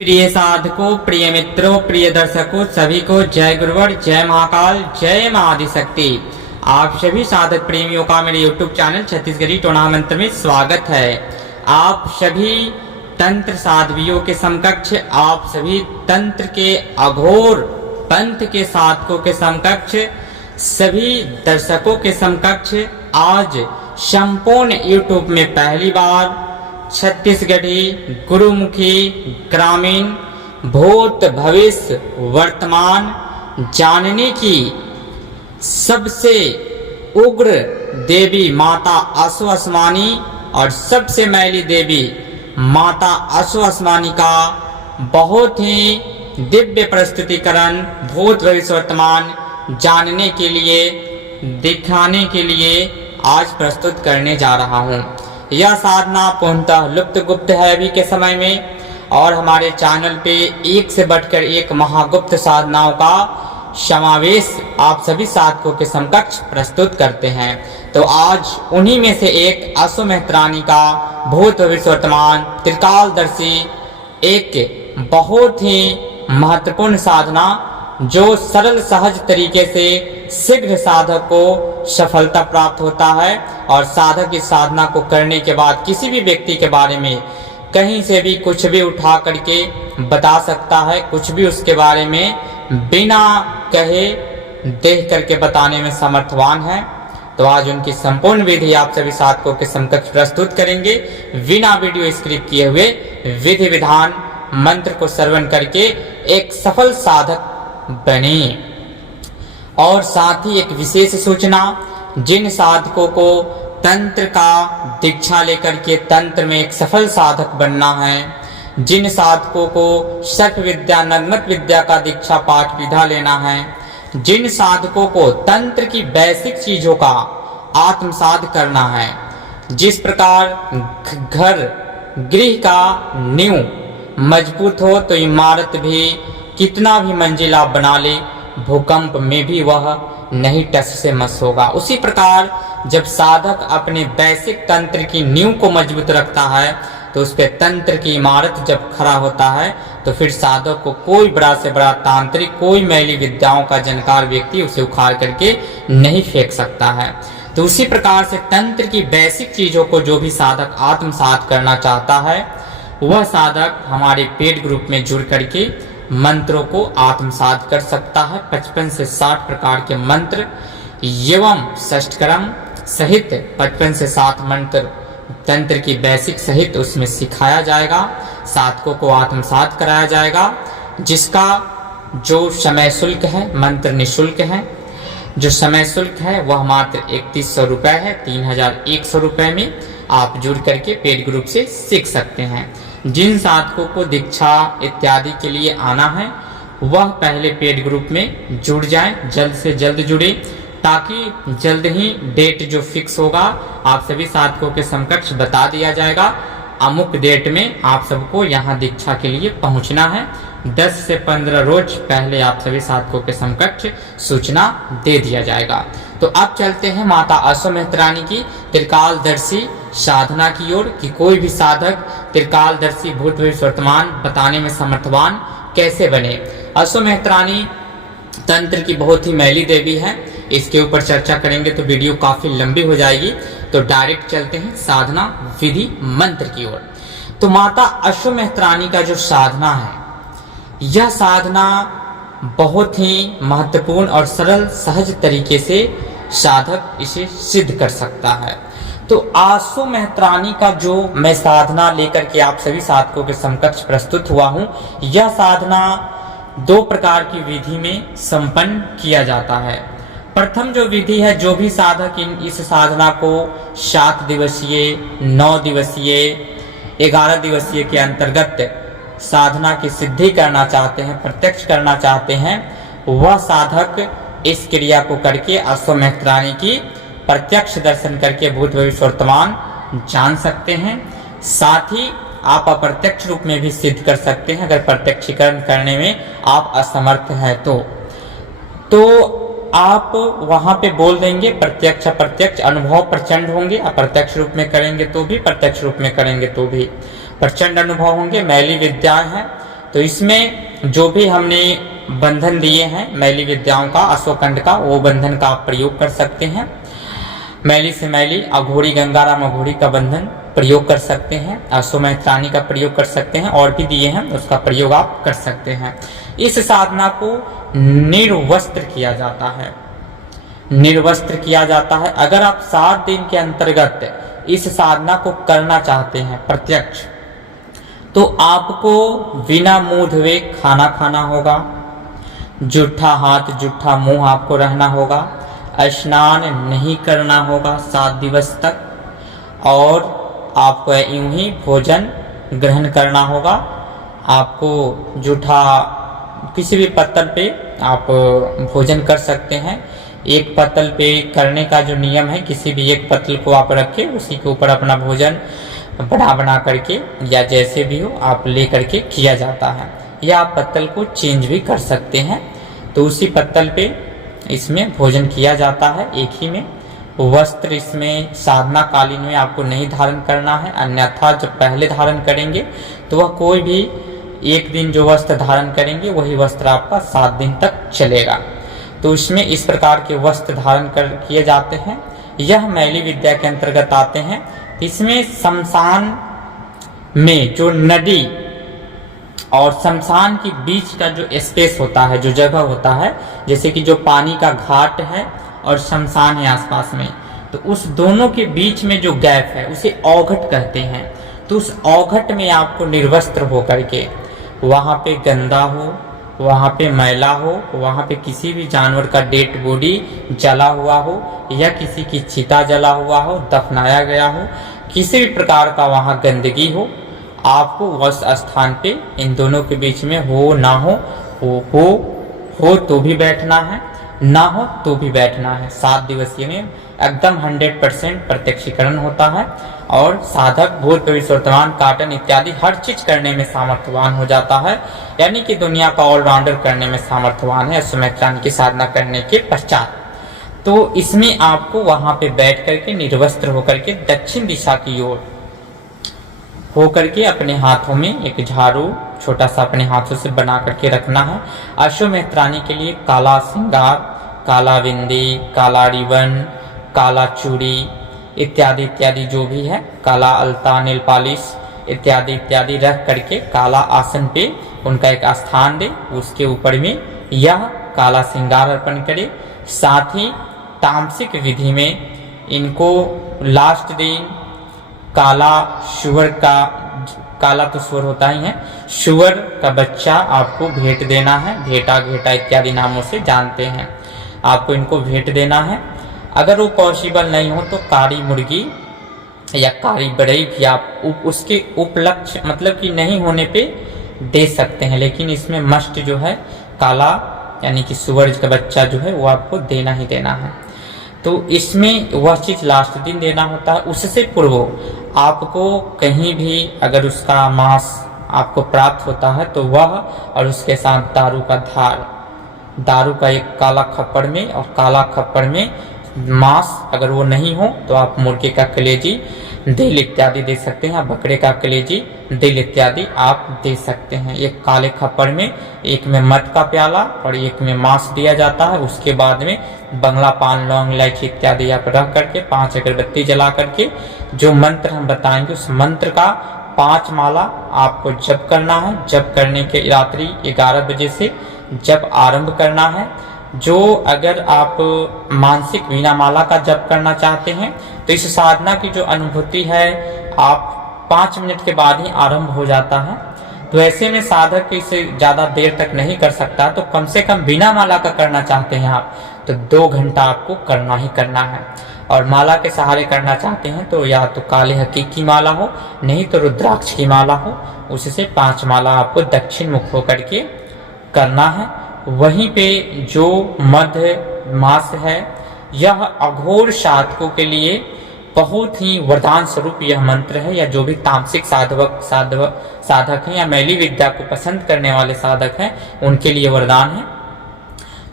प्रिय साधकों, प्रिय मित्रों, प्रिय दर्शकों, सभी को जय गुरुवर, जय महाकाल, जय मां आदिशक्ति। आप सभी साधक प्रेमियों का मेरे YouTube चैनल छत्तीसगढ़ी टोना मंत्र में स्वागत है। आप सभी तंत्र साध्वियों के समकक्ष, आप सभी तंत्र के अघोर पंथ के साधकों के समकक्ष, सभी दर्शकों के समकक्ष आज संपूर्ण YouTube में पहली बार छत्तीसगढ़ी गुरुमुखी ग्रामीण भूत भविष्य वर्तमान जानने की सबसे उग्र देवी माता अश्वस्मानी और सबसे मैली देवी माता अश्वस्मानी का बहुत ही दिव्य प्रस्तुतिकरण भूत भविष्य वर्तमान जानने के लिए, दिखाने के लिए आज प्रस्तुत करने जा रहा हूँ। यह साधना पूर्णतः लुप्त गुप्त है अभी के समय में, और हमारे चैनल पे एक से बढ़कर एक महागुप्त साधनाओं का समावेश आप सभी साधकों के समकक्ष प्रस्तुत करते हैं। तो आज उन्हीं में से एक अश्वमेधरानी का भूत भविष्य वर्तमान त्रिकालदर्शी एक बहुत ही महत्वपूर्ण साधना, जो सरल सहज तरीके से शीघ्र साधक को सफलता प्राप्त होता है, और साधक इस साधना को करने के बाद किसी भी व्यक्ति के बारे में कहीं से भी कुछ भी उठा करके बता सकता है, कुछ भी उसके बारे में बिना कहे देख करके बताने में समर्थवान है। तो आज उनकी संपूर्ण विधि आप सभी साधकों के समकक्ष प्रस्तुत करेंगे, बिना वीडियो स्क्रिप्ट किए हुए विधि विधान मंत्र को श्रवण करके एक सफल साधक बने। और साथ ही एक विशेष सूचना, जिन साधकों को तंत्र का दीक्षा लेकर के तंत्र में एक सफल साधक बनना है, जिन साधकों को सर्प विद्या नगमत विद्या का दीक्षा पाठ विधा लेना है, जिन साधकों को तंत्र की बेसिक चीजों का आत्मसात करना है, जिस प्रकार घर गृह का नींव मजबूत हो तो इमारत भी कितना भी मंजिल आप बना ले, भूकंप में भी वह नहीं टस से मस होगा। उसी प्रकार जब साधक अपने बेसिक तंत्र की नींव को मजबूत रखता है, तो उस पे तंत्र की इमारत जब खड़ा होता है, तो फिर साधक को कोई बड़ा से बड़ा तांत्रिक, कोई मैली विद्याओं का जानकार व्यक्ति उसे उखाड़ करके नहीं फेंक सकता है। तो उसी प्रकार से तंत्र की बेसिक चीजों को जो भी साधक आत्मसात करना चाहता है, वह साधक हमारे पेड ग्रुप में जुड़ करके मंत्रों को आत्मसात कर सकता है। 55 से 60 प्रकार के मंत्र एवं षष्ठक्रम सहित 55 से 60 मंत्र तंत्र की बेसिक सहित उसमें सिखाया जाएगा, साधकों को आत्मसात कराया जाएगा, जिसका जो समय शुल्क है, मंत्र निःशुल्क है। जो समय शुल्क है वह मात्र 3100 रुपये है। 3100 रुपये में आप जुड़ करके पेड ग्रुप से सीख सकते हैं। जिन साधकों को दीक्षा इत्यादि के लिए आना है, वह पहले पेड ग्रुप में जुड़ जाएं, जल्द से जल्द जुड़े, ताकि जल्द ही डेट जो फिक्स होगा आप सभी साधकों के समकक्ष बता दिया जाएगा। अमुक डेट में आप सबको यहाँ दीक्षा के लिए पहुँचना है। 10 से 15 रोज पहले आप सभी साधकों के समकक्ष सूचना दे दिया जाएगा। तो अब चलते हैं माता अश्वमेधरानी की त्रिकालदर्शी साधना की ओर, कि कोई भी साधक त्रिकालदर्शी भूत भविष्य वर्तमान बताने में समर्थवान कैसे बने। अश्वमेधरानी तंत्र की बहुत ही मैली देवी है, इसके ऊपर चर्चा करेंगे तो वीडियो काफी लंबी हो जाएगी। तो डायरेक्ट चलते हैं साधना विधि मंत्र की ओर। तो माता अश्वमेधरानी का जो साधना है, यह साधना बहुत ही महत्वपूर्ण और सरल सहज तरीके से साधक इसे सिद्ध कर सकता है। तो अश्वमेधरानी का जो मैं साधना लेकर के आप सभी साधकों के समकक्ष प्रस्तुत हुआ हूँ, यह साधना 2 प्रकार की विधि में संपन्न किया जाता है। प्रथम जो विधि है, जो भी साधक इस साधना को 7 दिवसीय, 9 दिवसीय, 11 दिवसीय के अंतर्गत साधना की सिद्धि करना चाहते हैं, प्रत्यक्ष करना चाहते हैं, वह साधक इस क्रिया को करके अश्वमेधरानी की प्रत्यक्ष दर्शन करके भूत भविष्य वर्तमान जान सकते हैं। साथ ही आप अप्रत्यक्ष रूप में भी सिद्ध कर सकते हैं, अगर प्रत्यक्षीकरण करने में आप असमर्थ हैं तो आप वहां पे बोल देंगे। प्रत्यक्ष अप्रत्यक्ष अनुभव प्रचंड होंगे, अप्रत्यक्ष रूप में करेंगे तो भी, प्रत्यक्ष रूप में करेंगे तो भी प्रचंड अनुभव होंगे। मैली विद्याएं हैं, तो इसमें जो भी हमने बंधन दिए हैं मैली विद्याओं का, अश्वकंड का, वो बंधन का आप प्रयोग कर सकते हैं। मैली से मैली अघोरी गंगाराम अघोरी का बंधन प्रयोग कर सकते हैं, अश्वमेधरानी का प्रयोग कर सकते हैं, और भी दिए हैं उसका प्रयोग आप कर सकते हैं। इस साधना को निर्वस्त्र किया जाता है, निर्वस्त्र किया जाता है। अगर आप 7 दिन के अंतर्गत इस साधना को करना चाहते हैं प्रत्यक्ष, तो आपको बिना मुंह धोए खाना खाना होगा, जूठा हाथ जूठा मुंह आपको रहना होगा, स्नान नहीं करना होगा 7 दिवस तक, और आपको यूं ही भोजन ग्रहण करना होगा। आपको जूठा किसी भी पत्तल पे आप भोजन कर सकते हैं। एक पत्तल पे करने का जो नियम है, किसी भी एक पत्तल को आप रख के उसी के ऊपर अपना भोजन बना करके या जैसे भी हो आप ले करके किया जाता है, या आप पत्तल को चेंज भी कर सकते हैं। तो उसी पत्तल पे इसमें भोजन किया जाता है, एक ही में। वस्त्र इसमें साधना कालीन में आपको नहीं धारण करना है, अन्यथा जब पहले धारण करेंगे तो वह कोई भी एक दिन जो वस्त्र धारण करेंगे वही वस्त्र आपका 7 दिन तक चलेगा। तो इसमें इस प्रकार के वस्त्र धारण किए जाते हैं। यह मैली विद्या के अंतर्गत आते हैं। इसमें शमशान में जो नदी और शमशान के बीच का जो स्पेस होता है, जो जगह होता है, जैसे कि जो पानी का घाट है और शमशान है आसपास में, तो उस दोनों के बीच में जो गैप है उसे औघट कहते हैं। तो उस औघट में आपको निर्वस्त्र होकर के, वहाँ पे गंदा हो, वहाँ पे मैला हो, वहाँ पे किसी भी जानवर का डेड बॉडी जला हुआ हो या किसी की चिता जला हुआ हो, दफनाया गया हो, किसी भी प्रकार का वहाँ गंदगी हो, आपको उस स्थान पे इन दोनों के बीच में हो ना हो तो भी बैठना है, ना हो तो भी बैठना है। 7 दिवसीय में एकदम 100% प्रत्यक्षीकरण होता है और साधक भूत भविष्य वर्तमान काटन इत्यादि हर चीज करने में सामर्थ्यवान हो जाता है, यानी कि दुनिया का ऑलराउंडर करने में सामर्थ्यवान है अश्वमेध की साधना करने के पश्चात। तो इसमें आपको वहां पे बैठ करके निर्वस्त्र होकर के दक्षिण दिशा की ओर होकर के अपने हाथों में एक झाड़ू छोटा सा अपने हाथों से बना करके रखना है। अश्वमेध के लिए काला श्रृंगार, काला बिंदी, काला रिबन, काला चूड़ी इत्यादि इत्यादि जो भी है, काला अलता, नील पालिश इत्यादि इत्यादि रख करके काला आसन पे उनका एक स्थान दे, उसके ऊपर में यह काला श्रृंगार अर्पण करे। साथ ही तामसिक विधि में इनको लास्ट दिन काला शुअर का, काला तो सुअर होता ही है, शुअर का बच्चा आपको भेंट देना है। भेंटा घेटा इत्यादि नामों से जानते हैं, आपको इनको भेंट देना है। अगर वो पॉसिबल नहीं हो तो कारी मुर्गी या कारी बड़ई भी आप उसके उपलक्ष्य मतलब कि नहीं होने पे दे सकते हैं, लेकिन इसमें मस्ट जो है काला यानी कि सुअर का बच्चा जो है वो आपको देना ही देना है। तो इसमें वह चीज लास्ट दिन देना होता है। उससे पूर्व आपको कहीं भी अगर उसका मांस आपको प्राप्त होता है तो वह और उसके साथ दारू का धार, दारू का एक काला खप्पड़ में और काला खप्पड़ में मांस अगर वो नहीं हो तो आप मुर्गे का कलेजी, दिल इत्यादि दे सकते हैं, बकरे का कलेजी, दिल इत्यादि आप दे सकते हैं। एक काले खप्पड़ में एक में मद का प्याला और एक में मांस दिया जाता है। उसके बाद में बंगला पान, लौंग, इलायची इत्यादि आप रख करके 5 अगरबत्ती जला करके जो मंत्र हम बताएंगे उस मंत्र का 5 माला आपको जप करना है। जप करने के रात्रि 11 बजे से जप आरंभ करना है। जो अगर आप मानसिक वीणा माला का जप करना चाहते हैं तो इस साधना की जो अनुभूति है आप 5 मिनट के बाद ही आरंभ हो जाता है। तो ऐसे में साधक इसे ज़्यादा देर तक नहीं कर सकता, तो कम से कम बिना माला का करना चाहते हैं आप तो 2 घंटा आपको करना ही करना है। और माला के सहारे करना चाहते हैं तो या तो काले हकीक की माला हो, नहीं तो रुद्राक्ष की माला हो, उससे 5 माला आपको दक्षिण मुख होकर के करना है। वहीं पे जो मध्य मास है यह अघोर साधकों के लिए बहुत ही वरदान स्वरूप यह मंत्र है, या जो भी तामसिक साधक हैं या मैली विद्या को पसंद करने वाले साधक हैं उनके लिए वरदान है।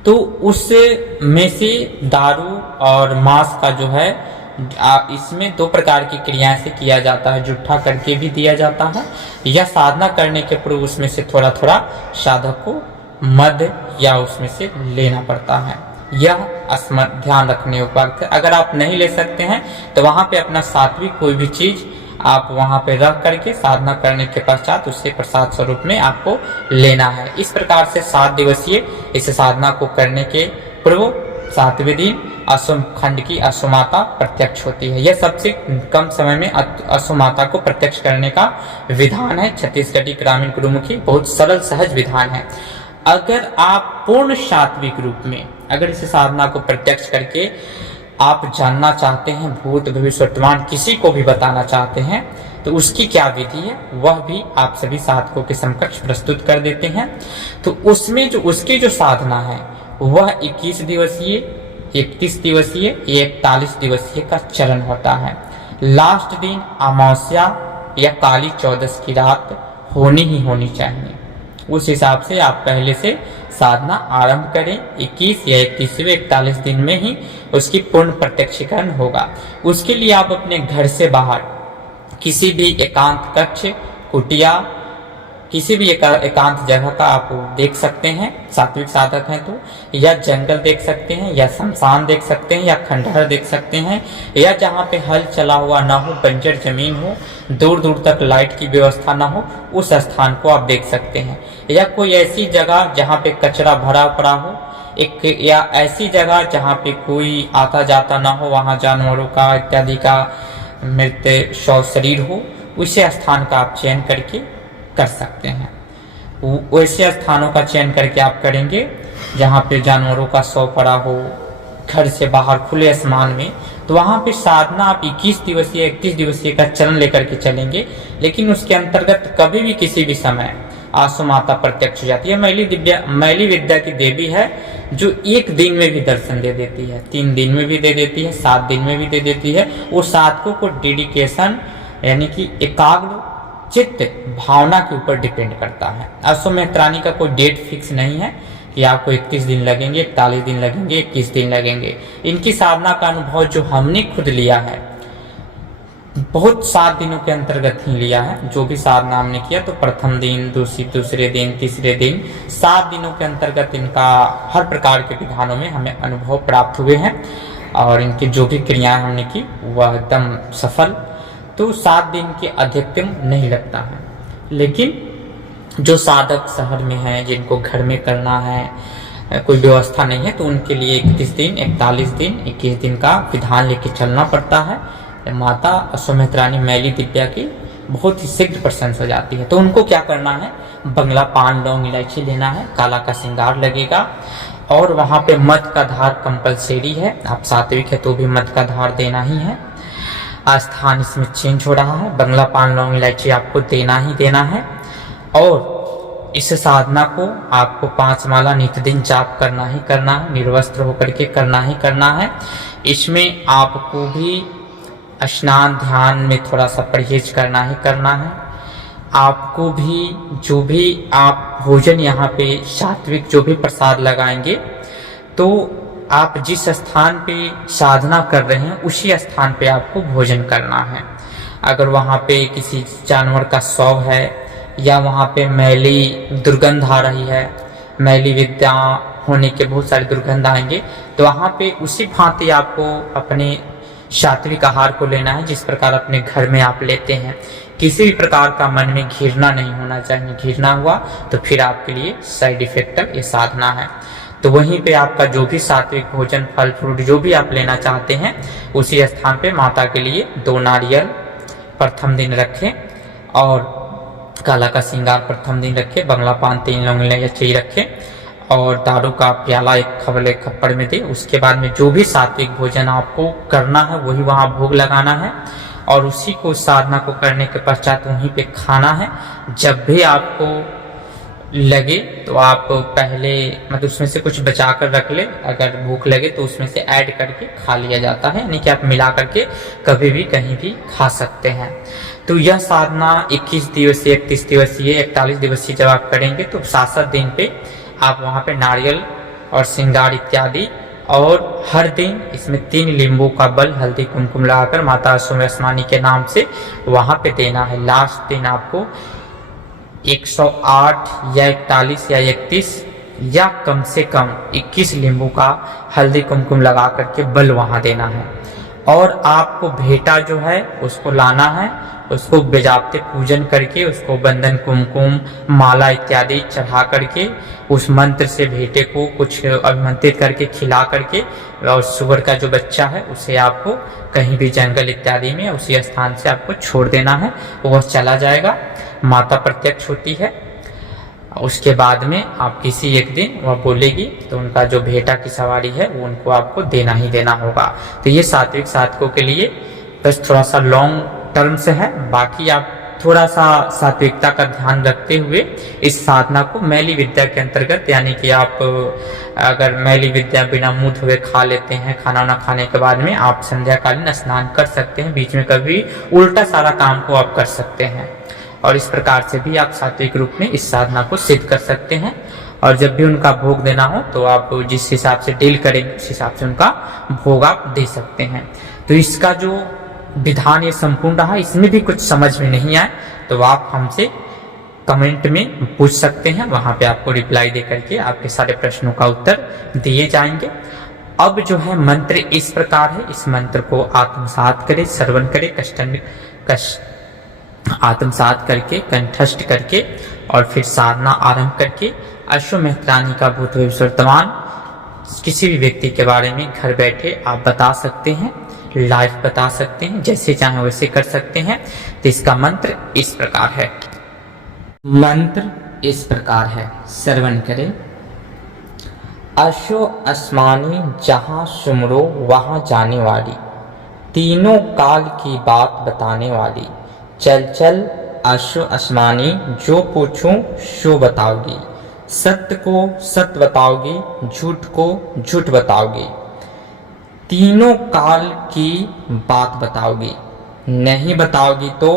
तो उस में से दारू और मांस का जो है इसमें 2 प्रकार की क्रियाएं से किया जाता है, जुट्ठा करके भी दिया जाता है या साधना करने के पूर्व उसमें से थोड़ा थोड़ा साधक को मद या उसमें से लेना पड़ता है। यह ध्यान रखने उपयुक्त है। अगर आप नहीं ले सकते हैं तो वहां पे अपना सात्विक कोई भी चीज आप वहां पे रख करके साधना करने के पश्चात उससे प्रसाद स्वरूप में आपको लेना है। इस प्रकार से 7 दिवसीय इस साधना को करने के पूर्व 7वें दिन असुम खंड की असुमाता प्रत्यक्ष होती है। यह सबसे कम समय में असुमाता को प्रत्यक्ष करने का विधान है। छत्तीसगढ़ी ग्रामीण गुरुमुखी बहुत सरल सहज विधान है। अगर आप पूर्ण सात्विक रूप में अगर इस साधना को प्रत्यक्ष करके आप जानना चाहते हैं, भूत भविष्य वर्तमान किसी को भी बताना चाहते हैं, तो उसकी क्या विधि है वह भी आप सभी साधकों के समकक्ष प्रस्तुत कर देते हैं। तो उसमें जो उसकी जो साधना है वह 21 दिवसीय, 31 दिवसीय, 41 दिवसीय का चरण होता है। लास्ट दिन अमावस्या या काली चौदस की रात होनी ही होनी चाहिए। उस हिसाब से आप पहले से साधना आरंभ करें। 21 या 31वें 41 दिन में ही उसकी पूर्ण प्रत्यक्षीकरण होगा। उसके लिए आप अपने घर से बाहर किसी भी एकांत कक्ष, कुटिया, किसी भी एकांत जगह का आप देख सकते हैं, सात्विक साधक हैं तो, या जंगल देख सकते हैं, या शमशान देख सकते हैं, या खंडहर देख सकते हैं, या जहाँ पे हल चला हुआ ना हो, बंजर जमीन हो, दूर दूर तक लाइट की व्यवस्था ना हो, उस स्थान को आप देख सकते हैं। या कोई ऐसी जगह जहाँ पे कचरा भरा पड़ा हो, या ऐसी जगह जहाँ पे कोई आता जाता ना हो, वहाँ जानवरों का इत्यादि का मृत शव शरीर हो, उसे स्थान का आप चयन करके कर सकते हैं। वैसे स्थानों का चयन करके आप करेंगे जहाँ पे जानवरों का शव पड़ा हो, घर से बाहर खुले आसमान में, तो वहाँ पे साधना आप 21 दिवसीय 31 दिवसीय का चरण लेकर के चलेंगे। लेकिन उसके अंतर्गत कभी भी किसी भी समय आसु माता प्रत्यक्ष हो जाती है। मैली विद्या की देवी है जो 1 दिन में भी दर्शन दे देती है, 3 दिन में भी दे देती है, 7 दिन में भी दे देती है। वो साधकों को डेडिकेशन यानी कि एकाग्र चित्त भावना के ऊपर डिपेंड करता है। अश्वमेधरानी का कोई डेट फिक्स नहीं है कि आपको 31 दिन लगेंगे, 41 दिन लगेंगे, 21 दिन लगेंगे। इनकी साधना का अनुभव जो हमने खुद लिया है, बहुत 7 दिनों के अंतर्गत ही लिया है। जो भी साधना हमने किया तो प्रथम दिन, दूसरे दिन, तीसरे दिन, 7 दिनों के अंतर्गत इनका हर प्रकार के विधानों में हमें अनुभव प्राप्त हुए हैं और इनकी जो भी क्रियाएं हमने की वह एकदम सफल। तो 7 दिन के अधिकतम नहीं लगता है। लेकिन जो साधक शहर में हैं, जिनको घर में करना है, कोई व्यवस्था नहीं है, तो उनके लिए 31 दिन, 41 दिन, 21 दिन का विधान लेके चलना पड़ता है। माता अश्वमेधरानी मैली दिव्या की बहुत ही शीघ्र प्रशंसा हो जाती है। तो उनको क्या करना है, बंगला, पान, लौंग, इलायची लेना है, काला का श्रृंगार लगेगा और वहाँ पे मध का धार कंपलसरी है। आप सात्विक है तो भी मध का धार देना ही है। स्थान इसमें चेंज हो रहा है। बंगला, पान, लौंग, इलायची आपको देना ही देना है। और इस साधना को आपको 5 माला नित्य दिन जाप करना ही करना है, निर्वस्त्र होकर के करना ही करना है। इसमें आपको भी स्नान ध्यान में थोड़ा सा परहेज करना ही करना है। आपको भी जो भी आप भोजन यहाँ पे सात्विक जो भी प्रसाद लगाएंगे, तो आप जिस स्थान पे साधना कर रहे हैं उसी स्थान पे आपको भोजन करना है। अगर वहाँ पे किसी जानवर का शव है या वहाँ पे मैली दुर्गंध आ रही है, मैली विद्या होने के बहुत सारे दुर्गंध आएंगे, तो वहाँ पे उसी भांति आपको अपने सात्विक आहार को लेना है जिस प्रकार अपने घर में आप लेते हैं। किसी भी प्रकार का मन में घृणा नहीं होना चाहिए। घृणा हुआ तो फिर आपके लिए साइड इफेक्ट ये साधना है। तो वहीं पे आपका जो भी सात्विक भोजन, फल फ्रूट जो भी आप लेना चाहते हैं, उसी स्थान पे माता के लिए 2 नारियल प्रथम दिन रखें और काला का श्रृंगार प्रथम दिन रखें, बंगला, पान, 3 लौंग, इलायची रखें और दारू का प्याला 1 खबले खप्पड़ में दे। उसके बाद में जो भी सात्विक भोजन आपको करना है वही वहाँ भोग लगाना है और उसी को साधना को करने के पश्चात वहीं पे खाना है। जब भी आपको लगे तो आप पहले मतलब उसमें से कुछ बचा कर रख ले, अगर भूख लगे तो उसमें से ऐड करके खा लिया जाता है, यानी कि आप मिला करके कभी भी कहीं भी खा सकते हैं। तो यह साधना 21 दिवसीय, 31 दिवसीय, 41 दिवसीय जब आप करेंगे तो 7-7 दिन पे आप वहाँ पे नारियल और श्रृंगार इत्यादि और हर दिन इसमें 3 नींबू का बल हल्दी कुमकुम लगाकर माता अश्वमेध स्नानी के नाम से वहां पे देना है। लास्ट दिन आपको 108 या 41 या 31 या कम से कम 21 नींबू का हल्दी कुमकुम लगा करके बल वहां देना है। और आपको भेंटा जो है उसको लाना है, उसको बेजाबते पूजन करके उसको बंधन कुमकुम माला इत्यादि चढ़ा करके उस मंत्र से भेंटे को कुछ अभिमंत्रित करके खिला करके, और सुअर का जो बच्चा है उसे आपको कहीं भी जंगल इत्यादि में उसी स्थान से आपको छोड़ देना है, वह चला जाएगा। माता प्रत्यक्ष होती है। उसके बाद में आप किसी एक दिन वह बोलेगी तो उनका जो भेंटा की सवारी है वो उनको आपको देना ही देना होगा। तो ये सात्विक साधकों के लिए बस थोड़ा सा लॉन्ग टर्म से है। बाकी आप थोड़ा सा सात्विकता का ध्यान रखते हुए इस साधना को मैली विद्या के अंतर्गत, यानी कि आप अगर मैली विद्या बिना मुंह धोए खा लेते हैं, खाना वाना खाने के बाद में आप संध्याकालीन स्नान कर सकते हैं। बीच में कभी उल्टा सारा काम को आप कर सकते हैं, और इस प्रकार से भी आप सात्विक रूप में इस साधना को सिद्ध कर सकते हैं। और जब भी उनका भोग देना हो तो आप जिस हिसाब से डील करेंगे उस हिसाब से उनका भोग आप दे सकते हैं। तो इसका जो विधान ये संपूर्ण रहा, इसमें भी कुछ समझ में नहीं आए तो आप हमसे कमेंट में पूछ सकते हैं, वहां पे आपको रिप्लाई दे करके आपके सारे प्रश्नों का उत्तर दिए जाएंगे। अब जो है मंत्र इस प्रकार है, इस मंत्र को आत्मसात करें, श्रवण करें, आत्मसात करके कंठस्थ करके और फिर साधना आरंभ करके अश्वमेध रानी का भूत वर्तमान किसी भी व्यक्ति के बारे में घर बैठे आप बता सकते हैं, लाइव बता सकते हैं, जैसे चाहे वैसे कर सकते हैं। तो इसका मंत्र इस प्रकार है। मंत्र इस प्रकार है, श्रवण करें। अश्व अस्मानी जहां सुमरो वहां जाने वाली, तीनों काल की बात बताने वाली, चल चल अश्व अस्मानी जो पूछूं सो बताओगी, सत्य को सत्य बताओगी, झूठ को झूठ बताओगी, तीनों काल की बात बताओगी, नहीं बताओगी तो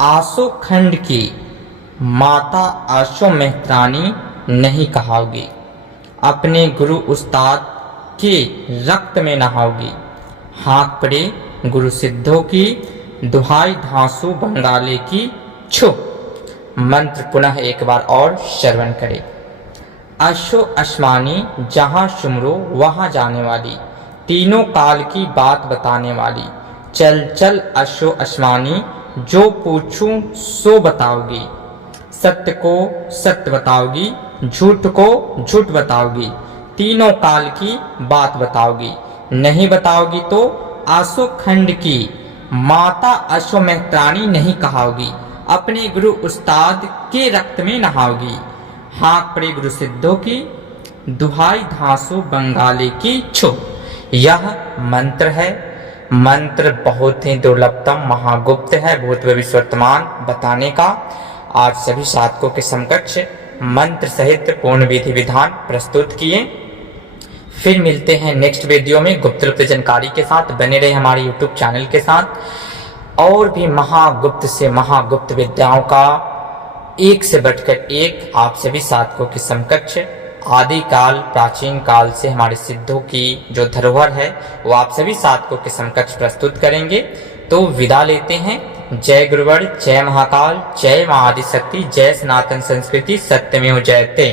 आसो खंड की माता अश्वमेध रानी नहीं कहाओगी, अपने गुरु उस्ताद के रक्त में नहाओगी, हाथ पड़े गुरु सिद्धों की दुहाई धांसू बंगाले की छो। मंत्र पुनः एक बार और श्रवण करें। अश्व अस्मानी जहां सुमरो वहां जाने वाली, तीनों काल की बात बताने वाली, चल चल अश्व अस्मानी जो पूछूं सो बताओगी, सत्य को सत्य बताओगी, झूठ को झूठ बताओगी, तीनों काल की बात बताओगी, नहीं बताओगी तो आसो खंड की माता अश्वमेध रानी नहीं कहाओगी, अपने गुरु उस्ताद के रक्त में नहाओगी, हाथ पड़े गुरु सिद्धों की दुहाई धांसू बंगाली की छो। यह मंत्र है। मंत्र बहुत ही दुर्लभतम महागुप्त है, भूत भविष्य वर्तमान बताने का। आज सभी साधकों के समकक्ष मंत्र सहित पूर्ण विधि विधान प्रस्तुत किए। फिर मिलते हैं नेक्स्ट वीडियो में गुप्त जानकारी के साथ। बने रहे हमारे यूट्यूब चैनल के साथ। और भी महागुप्त से महागुप्त विद्याओं का एक से बढ़कर एक आप सभी साधकों के समकक्ष आदि काल प्राचीन काल से हमारे सिद्धों की जो धरोहर है वो आप सभी साधकों के समकक्ष प्रस्तुत करेंगे। तो विदा लेते हैं। जय गुरुवर, जय महाकाल, जय मां आदिशक्ति, जय सनातन संस्कृति, सत्यमेव जयते।